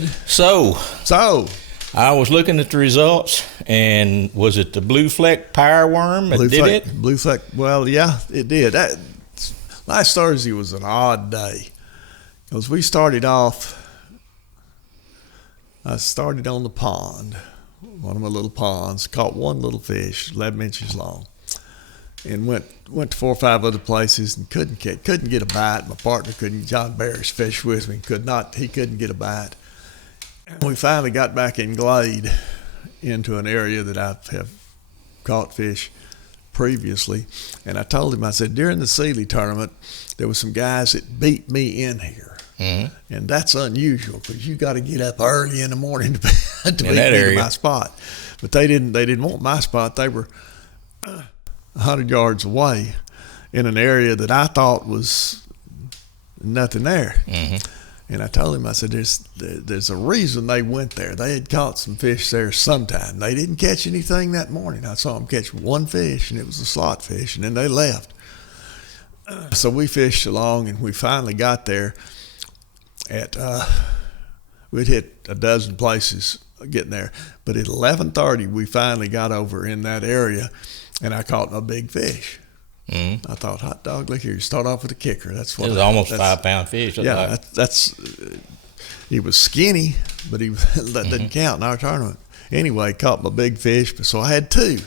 good. So I was looking at the results, and was it the blue fleck power worm that did it? Blue fleck. Well, yeah, it did. Last Thursday was an odd day because we started off. I started on the pond, one of my little ponds, caught one little fish, 11 inches long, and went to 4 or 5 other places and couldn't get a bite. My partner couldn't. John Barris fished with me. He couldn't get a bite. And we finally got back in Glade into an area that I have caught fish previously, and I told him, I said, during the Sealy tournament, there were some guys that beat me in here. Mm-hmm. And that's unusual because you got to get up early in the morning to beat me to my spot. But they didn't want my spot. They were 100 yards away in an area that I thought was nothing there. Mm-hmm. And I told him, I said, there's a reason they went there. They had caught some fish there sometime. They didn't catch anything that morning. I saw them catch one fish, and it was a slot fish, and then they left. So we fished along, and we finally got there. We'd hit a dozen places getting there, but at 11:30 we finally got over in that area, and I caught my big fish. Mm-hmm. I thought, hot dog, look here, you start off with a kicker. It was almost 5 pound fish. Yeah, he was skinny, but that didn't count in our tournament. Anyway, caught my big fish, so I had 2.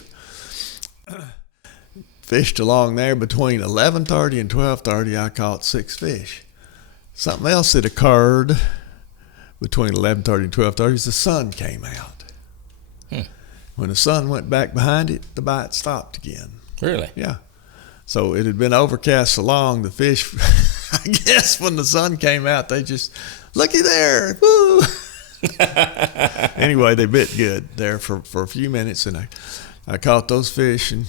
Fished along there between 11:30 and 12:30. I caught 6 fish. Something else that occurred between 11:30 and 12:30 is the sun came out. When the sun went back behind it, the bite stopped again. Really? Yeah. So it had been overcast so long, the fish, I guess when the sun came out, they just, looky there, woo! Anyway, they bit good there for a few minutes, and I caught those fish, and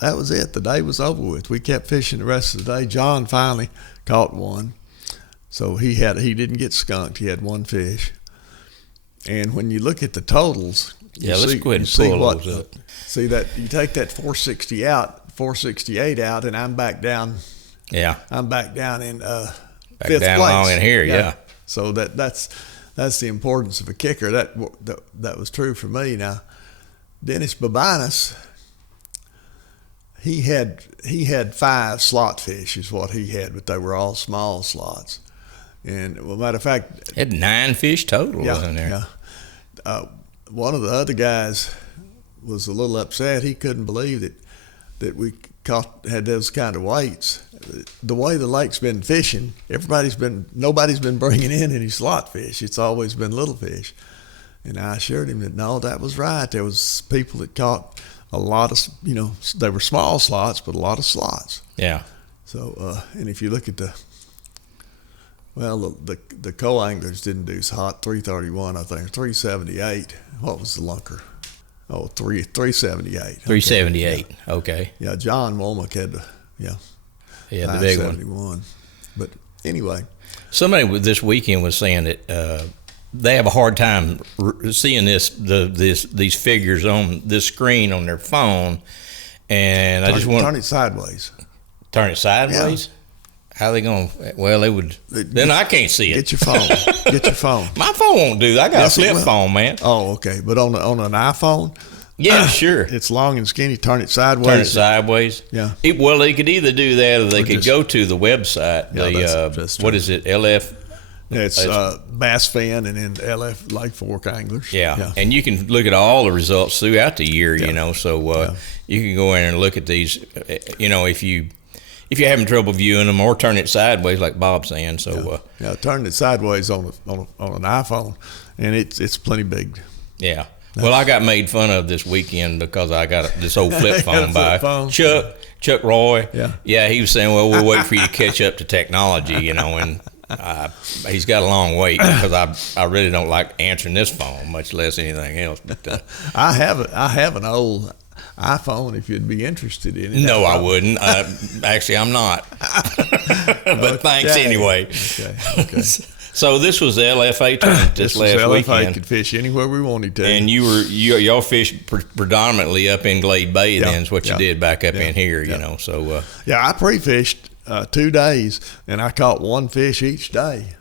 that was it. The day was over with. We kept fishing the rest of the day. John finally caught one. So he didn't get skunked. He had 1 fish. And when you look at the totals, let's go ahead and pull those up. See that you take that 468 out, and I'm back down. Yeah. I'm back down in back 5th down place. Long in here, yeah. So that's the importance of a kicker. That was true for me. Now, Dennis Babinas, he had 5 slot fish is what he had, but they were all small slots. And well, matter of fact, had 9 fish total, wasn't there? Yeah. One of the other guys was a little upset. He couldn't believe that we had those kind of weights. The way the lake's been fishing, nobody's been bringing in any slot fish. It's always been little fish. And I assured him that no, that was right. There was people that caught a lot of, they were small slots, but a lot of slots. Yeah. So, and if you look at the co-anglers didn't do so hot, 331, I think, 378. What was the lunker? Oh, 378. 378, okay. Yeah, John Womack had the big one. But anyway. Somebody this weekend was saying that they have a hard time seeing these figures on this screen on their phone, and turn it sideways. Turn it sideways? Yeah. How are they going to? Well, they would. Then I can't see it. Get your phone. Get your phone. My phone won't do that. I got a flip phone, man. Oh, okay. But on an iPhone? Yeah, sure. It's long and skinny. Turn it sideways. Turn it sideways. Yeah. They could either do that or they could go to the website. That's what is it? LF? It's Bass Fan and then LF Lake Fork Anglers. Yeah. And you can look at all the results throughout the year, so you can go in and look at these, if you're having trouble viewing them, or turn it sideways like Bob's saying. So turn it sideways on an iPhone, and it's plenty big. Yeah. Well, I got made fun of this weekend because I got this old flip phone by Chuck Roy. Yeah. He was saying, well, we'll wait for you to catch up to technology, and he's got a long wait because I really don't like answering this phone, much less anything else. But, I have an old iPhone if you'd be interested in it. No, I wouldn't. Actually, I'm not. But thanks anyway. Okay. So this was the LFA tournament this last weekend. LFA could fish anywhere we wanted to. And y'all fished predominantly up in Glade Bay. Then is what you did back up in here, So I pre-fished 2 days, and I caught 1 fish each day.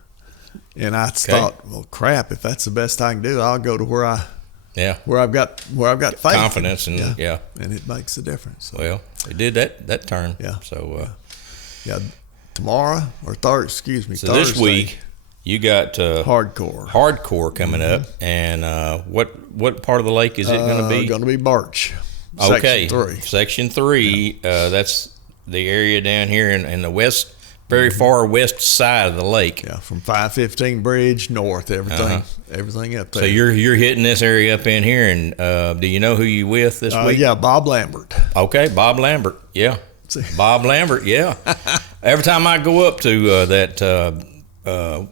And I thought, well, crap, if that's the best I can do, I'll go to where I've got faith, confidence, and and it makes a difference. So. Well, it did that turn. Yeah. So tomorrow or Thursday. So this week you got hardcore coming up, and what part of the lake is it going to be? Going to be Birch. Okay, Section 3. That's the area down here in the west. Very far west side of the lake. Yeah, from 515 Bridge north, everything up there. So you're hitting this area up in here, and do you know who you with this week? Yeah, Bob Lambert. Okay, Bob Lambert. Yeah, Bob Lambert. Yeah. Every time I go up to that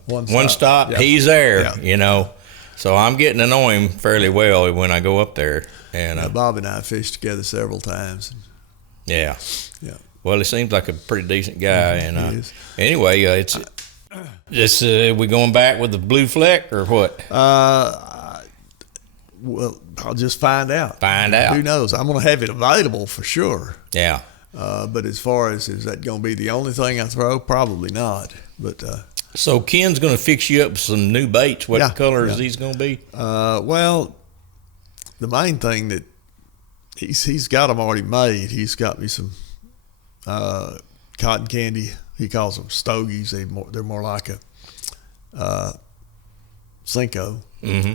one stop, he's there. Yeah. You know, so I'm getting to know him fairly well when I go up there. And Bob and I fished together several times. Yeah. Yeah. Well, he seems like a pretty decent guy, and anyway, it's we going back with the blue fleck or what? Well, I'll just find out. Who knows? I'm going to have it available for sure. Yeah. But as far as is that going to be the only thing I throw? Probably not. But so Ken's going to fix you up some new baits. What color is these going to be? Well, the main thing that he's got them already made. He's got me some. Cotton candy. He calls them stogies. They're more like a Cinco. Mm-hmm.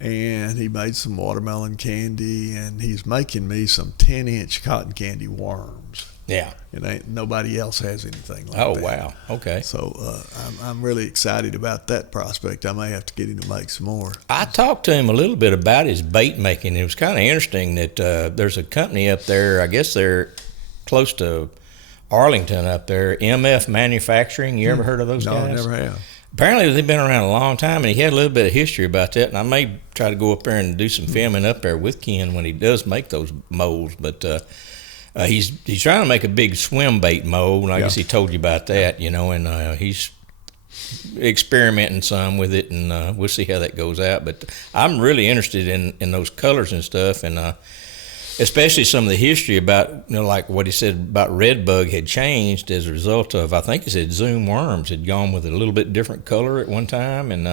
And he made some watermelon candy, and he's making me some 10-inch cotton candy worms. Yeah. And nobody else has anything like that. Oh, wow. Okay. So I'm really excited about that prospect. I may have to get him to make some more. I talked to him a little bit about his bait making. It was kind of interesting that there's a company up there, I guess they're close to Arlington up there, MF Manufacturing. You ever heard of those guys? No, I never have. Apparently they've been around a long time, and he had a little bit of history about that, and I may try to go up there and do some filming up there with Ken when he does make those molds. But he's trying to make a big swim bait mold, and I guess he told you about that, you know, and he's experimenting some with it, and we'll see how that goes out. But I'm really interested in those colors and stuff, and especially some of the history about, you know, like what he said about redbug had changed as a result of, I think he said Zoom worms had gone with a little bit different color at one time, and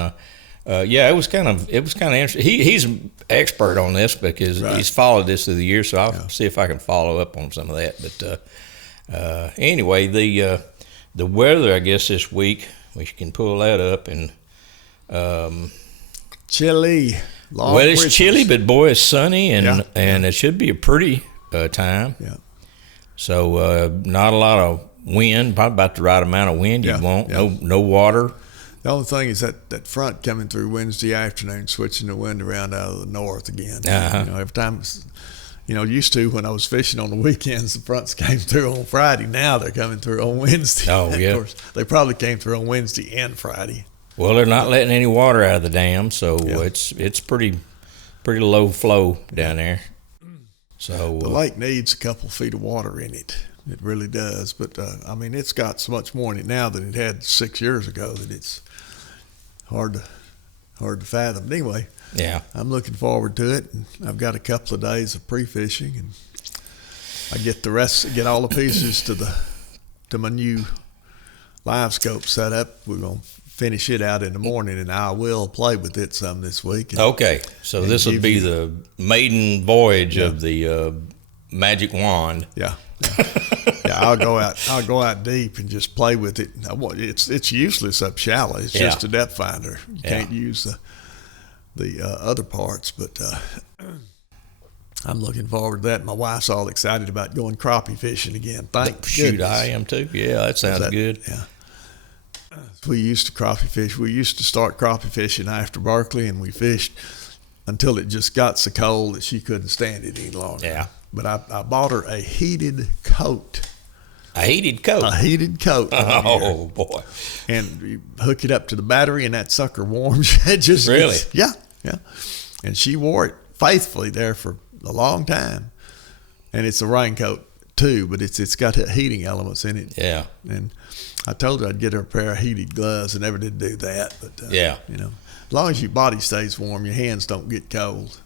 it was kind of interesting. He's an expert on this because he's followed this through the years, so I'll see if I can follow up on some of that. But anyway, the weather, I guess this week we can pull that up, and chilly. It's chilly, but boy, it's sunny, and it should be a pretty time. Yeah. So not a lot of wind, probably about the right amount of wind you'd want. Yeah. No water. The only thing is that front coming through Wednesday afternoon, switching the wind around out of the north again. Uh-huh. You know, every time, used to when I was fishing on the weekends, the fronts came through on Friday. Now they're coming through on Wednesday. Oh, yeah. Of course, they probably came through on Wednesday and Friday. Well, they're not letting any water out of the dam, so it's pretty low flow down there. So the lake needs a couple feet of water in it. It really does. But it's got so much more in it now than it had 6 years ago that it's hard to fathom. But anyway, I'm looking forward to it. And I've got a couple of days of pre-fishing, and I get all the pieces to my new live scope set up. We're gonna finish it out in the morning, and I will play with it some this week. Okay, so this will be the maiden voyage of the magic wand. Yeah. I'll go out deep and just play with it. It's useless up shallow. It's just a depth finder. You can't use the other parts, but I'm looking forward to that. My wife's all excited about going crappie fishing again. Shoot, I am too. Yeah, that sounds good. Yeah. We used to crappie fish. We used to start crappie fishing after Berkeley, and we fished until it just got so cold that she couldn't stand it any longer. Yeah. But I bought her a heated coat. A heated coat? A heated coat. Oh, boy. And you hook it up to the battery, and that sucker warms. It just really? Yeah. And she wore it faithfully there for a long time. And it's a raincoat too, but it's got heating elements in it. Yeah. And I told her I'd get her a pair of heated gloves. I never did do that, but as long as your body stays warm, your hands don't get cold.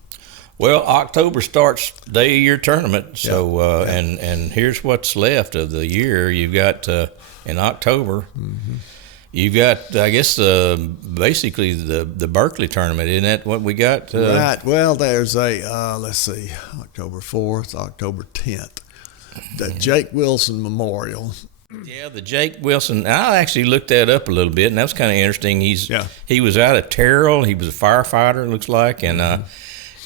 Well, October starts day of your tournament, so and here's what's left of the year. You've got in October, You've got, I guess, basically the Berkeley tournament. Isn't that what we got? Right. Well, there's a, let's see, October 4th, October 10th, the Jake Wilson Memorial. Yeah, the Jake Wilson. I actually looked that up a little bit, and that was kind of interesting. He was out of Terrell. He was a firefighter, it looks like, and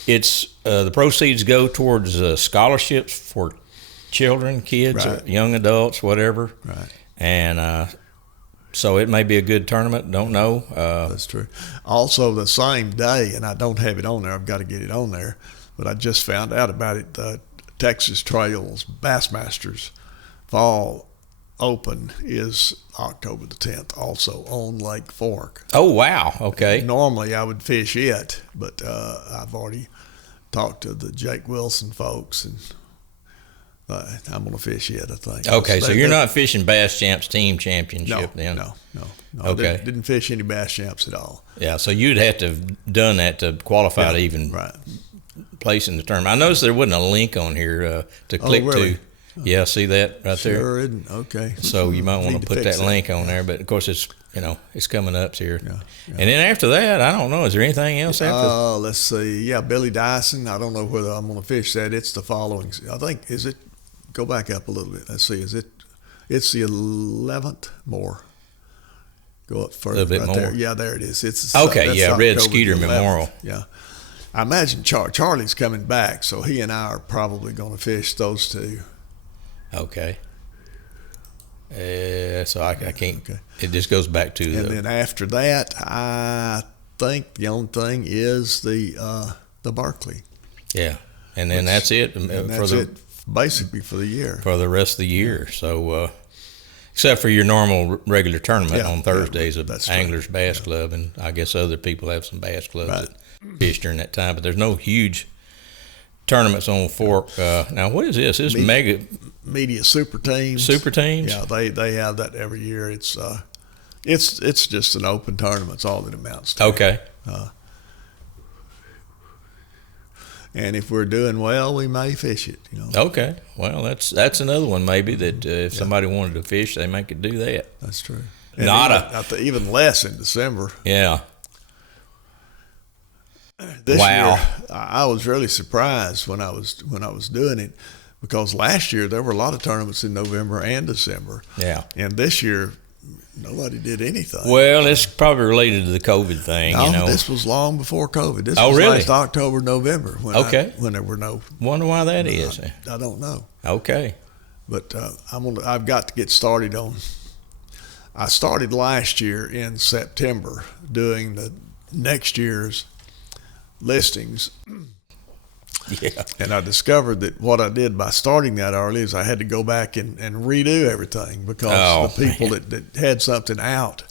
it's the proceeds go towards scholarships for children, kids, right. young adults, whatever. Right. And so it may be a good tournament. Don't know. That's true. Also, the same day, and I don't have it on there. I've got to get it on there, but I just found out about it. The Texas Trails Bassmasters Fall Open is October the 10th, also on Lake Fork. Oh, wow. Okay. Normally I would fish it, but I've already talked to the Jake Wilson folks, and I'm going to fish it, I think. Okay, so you're not fishing Bass Champs Team Championship then? No. Okay. Didn't fish any Bass Champs at all. Yeah, so you'd have to have done that to qualify to even place in the tournament. I noticed there wasn't a link on here to click to. Yeah, see that right there? Sure isn't. Okay. So you might want to put that link on there, but of course it's coming up here. Yeah. And then after that, I don't know. Is there anything else after? Let's see. Yeah, Billy Dyson. I don't know whether I'm going to fish that. It's the following. I think go back up a little bit. Let's see. It's the 11th more. Go up further. A little bit more. There. Yeah, there it is. It's okay. Yeah, Red Skeeter Memorial. Yeah. I imagine Charlie's coming back, so he and I are probably going to fish those two. Okay. So I can't. Okay. It just goes back to. And then after that, I think the only thing is the Berkeley. Yeah, and then that's it. That's it basically for the year. For the rest of the year. So, except for your normal regular tournament on Thursdays of Anglers Bass Club, and I guess other people have some bass clubs that fish during that time, but there's no huge tournaments on Fork. Now, what is this? This is Media Super Teams. Super Teams? Yeah, they have that every year. It's just an open tournament. It's all it amounts to. Okay. And if we're doing well, we may fish it. Okay. Well, that's another one maybe that if somebody wanted to fish, they may could do that. That's true. And even less in December. Yeah. This year, I was really surprised when I was doing it, because last year there were a lot of tournaments in November and December. Yeah. And this year, nobody did anything. Well, it's probably related to the COVID thing. No, this was long before COVID. This was really? Last October, November. When there were no. Wonder why that is. I don't know. Okay. But I've got to get started on. I started last year in September doing the next year's listings. Yeah. And I discovered that what I did by starting that early is I had to go back and redo everything, because the people that had something out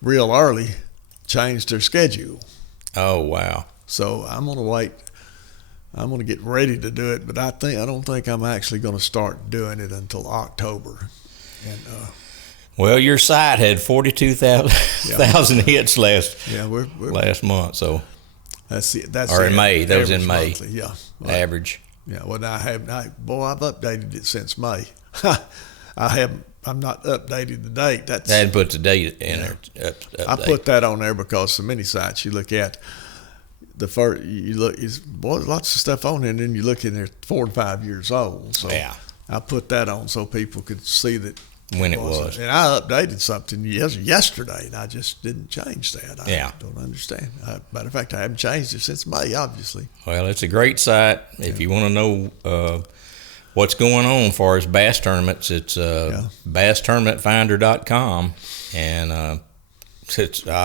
real early changed their schedule. Oh, wow. So I'm going to wait. I'm going to get ready to do it, but I don't think I'm actually going to start doing it until October. And well, your site had 42,000 hits last month, so. That's or in May. That was in May. Monthly, yeah. Average. Yeah. Well, I've updated it since May. I'm not updated the date. I hadn't put the date in there. I put that on there because so many sites you look at, lots of stuff on there, and then you look in there 4 to 5 years old. So I put that on so people could see that. When it was. And I updated something yesterday, and I just didn't change that. I don't understand. Matter of fact, I haven't changed it since May, obviously. Well, it's a great site. If you want to know what's going on as far as bass tournaments, it's basstournamentfinder.com. And I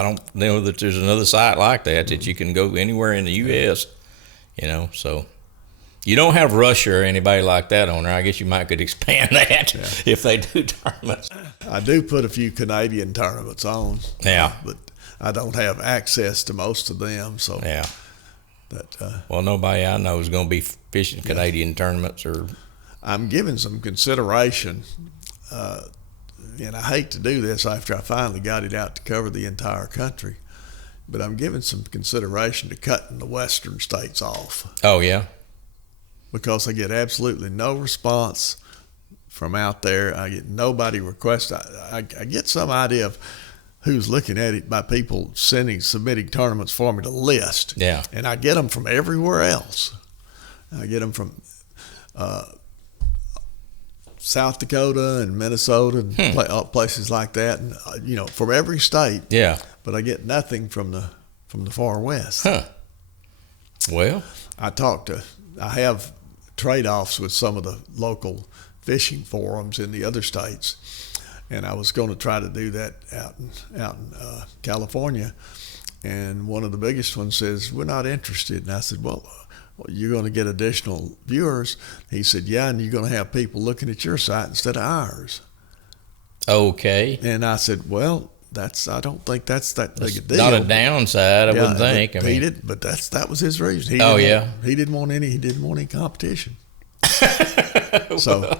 don't know that there's another site like that you can go anywhere in the U.S., so. You don't have Russia or anybody like that on there. I guess you might could expand that if they do tournaments. I do put a few Canadian tournaments on. Yeah. But I don't have access to most of them. So yeah. Well, nobody I know is going to be fishing Canadian tournaments. I'm giving some consideration, and I hate to do this after I finally got it out to cover the entire country, but I'm giving some consideration to cutting the western states off. Oh, yeah. Because I get absolutely no response from out there. I get nobody request. I get some idea of who's looking at it by people submitting tournaments for me to list. Yeah. And I get them from everywhere else. I get them from South Dakota and Minnesota and places like that, and from every state. Yeah. But I get nothing from the far west. Huh. Well, I have trade-offs with some of the local fishing forums in the other states, and I was going to try to do that out in California. And one of the biggest ones says, "We're not interested." And I said, "Well, you're going to get additional viewers." He said, "Yeah, and you're going to have people looking at your site instead of ours." Okay. And I said, "Well, I don't think that's that big a deal." Not a downside, I wouldn't think. But that was his reason. He didn't want any competition. So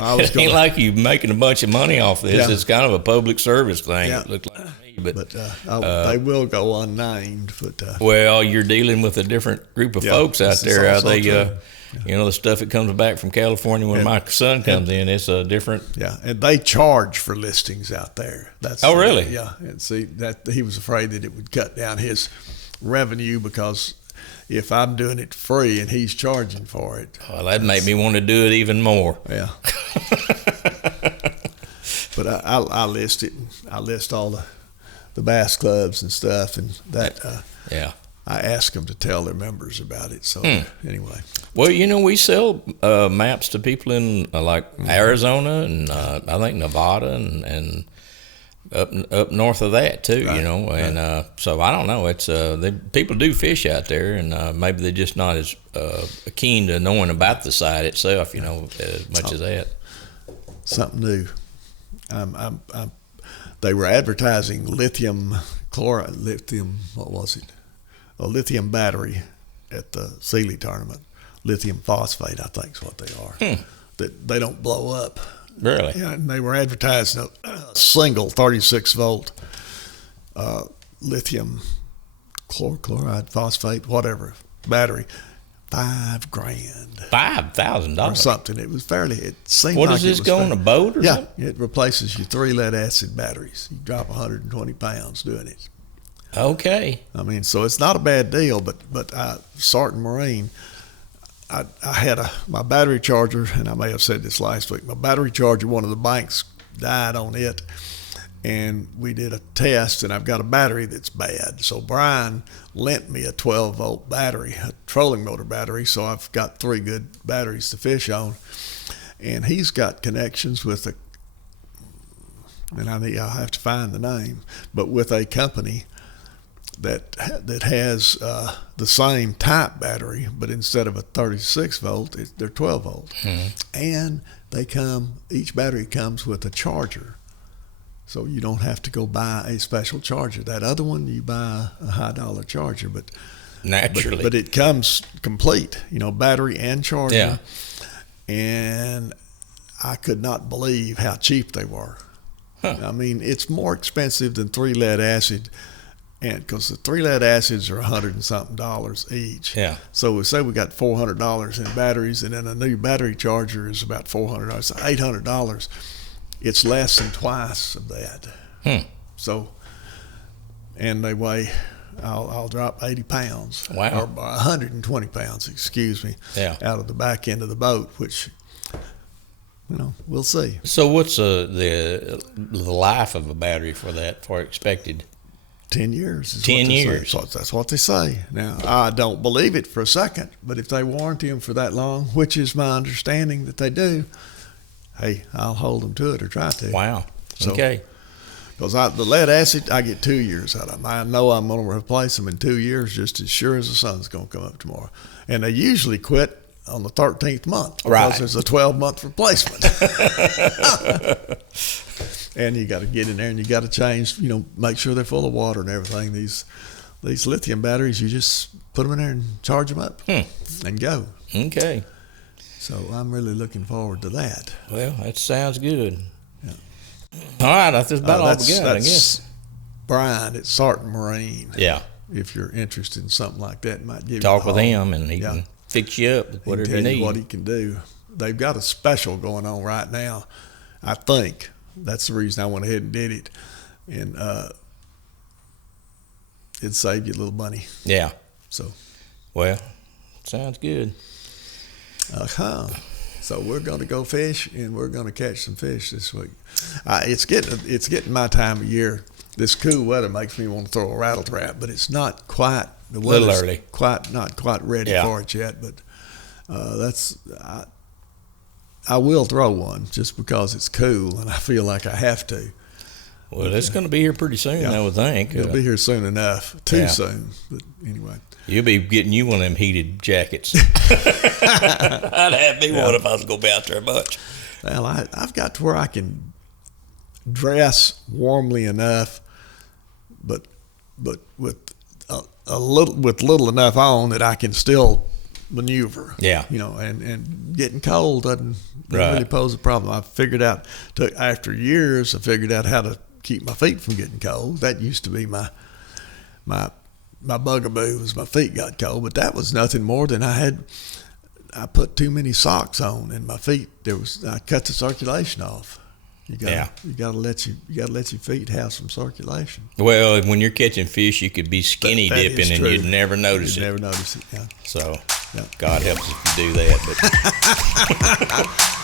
I was ain't like you making a bunch of money off this. Yeah. It's kind of a public service thing. Yeah. It looked like to me, but they will go unnamed. But well, you're dealing with a different group of folks out there. The stuff that comes back from California when my son comes in, it's a different. Yeah, and they charge for listings out there. Really? Yeah, and see that he was afraid that it would cut down his revenue because if I'm doing it free and he's charging for it. Well, that made me want to do it even more. Yeah. But I list it. I list all the bass clubs and stuff, and that. Yeah. I ask them to tell their members about it. So anyway. Well, we sell maps to people in Arizona and I think Nevada and up north of that too. Right. And so I don't know. It's people do fish out there, and maybe they're just not as keen to knowing about the site itself. As much as that. Something new. They were advertising lithium. What was it? A lithium battery at the Sealy tournament. Lithium phosphate, I think, is what they are. That they don't blow up. Really? Yeah, and they were advertising a single 36-volt lithium chloride phosphate, whatever, battery, $5,000. $5,000 or something. It was fairly. It seemed. What like does it this was go on a boat or something? Yeah, it replaces your 3 lead acid batteries. You drop 120 pounds doing it. Okay. I mean, so it's not a bad deal, but Sarton Marine, I had my battery charger, and I may have said this last week, my battery charger, one of the banks died on it, and we did a test, and I've got a battery that's bad. So Brian lent me a 12-volt battery, a trolling motor battery, so I've got 3 good batteries to fish on, and he's got connections with and I'll have to find the name, but with a company that has the same type battery, but instead of a 36 volt, they're 12 volt. Mm-hmm. And each battery comes with a charger. So you don't have to go buy a special charger. That other one, you buy a high dollar charger, but naturally. But it comes complete, battery and charger. Yeah. And I could not believe how cheap they were. Huh. I mean, it's more expensive than 3 lead acid. And because the 3 lead acids are $100 and something each. Yeah. So we say we got $400 in batteries, and then a new battery charger is about $400. So $800. It's less than twice of that. So, and they weigh, I'll drop 80 pounds. Wow. Or 120 pounds, excuse me. Yeah. Out of the back end of the boat, which, we'll see. So what's the life of a battery for expected? 10 years. 10 years. So that's what they say. Now, I don't believe it for a second, but if they warranty them for that long, which is my understanding that they do, hey, I'll hold them to it or try to. Wow. Okay. Because the lead acid, I get 2 years out of them. I know I'm going to replace them in 2 years just as sure as the sun's going to come up tomorrow. And they usually quit on the 13th month because there's a 12-month replacement. And you got to get in there and you got to change, make sure they're full of water and everything. These lithium batteries, you just put them in there and charge them up and go. Okay. So I'm really looking forward to that. Well, that sounds good. Yeah. All right, that's about all we got, I guess. Brian at Sarton Marine. Yeah. If you're interested in something like that, might give talk with him and he can fix you up with whatever you need. What he can do. They've got a special going on right now, I think. That's the reason I went ahead and did it. And it'd save you a little money. Yeah. So, well, sounds good. So we're going to go fish, and we're going to catch some fish this week. It's getting my time of year. This cool weather makes me want to throw a rattle trap, but it's not quite the weather's little early. Not quite ready for it yet. But I will throw one just because it's cool, and I feel like I have to. Well, it's going to be here pretty soon, I would think. It'll be here soon enough. Too soon, but anyway. You'll be getting you one of them heated jackets. I'd have me one if I was going to be out there much. Well, I've got to where I can dress warmly enough, but with little enough on that I can still maneuver. Yeah. And getting cold doesn't really pose a problem. I figured out after years. I figured out how to keep my feet from getting cold. That used to be my bugaboo, was my feet got cold, but that was nothing more than I put too many socks on, and my feet I cut the circulation off. You gotta let your feet have some circulation. Well, when you're catching fish, you could be skinny dipping and you'd never notice it. Never notice it. Yeah. So God helps if you do that. But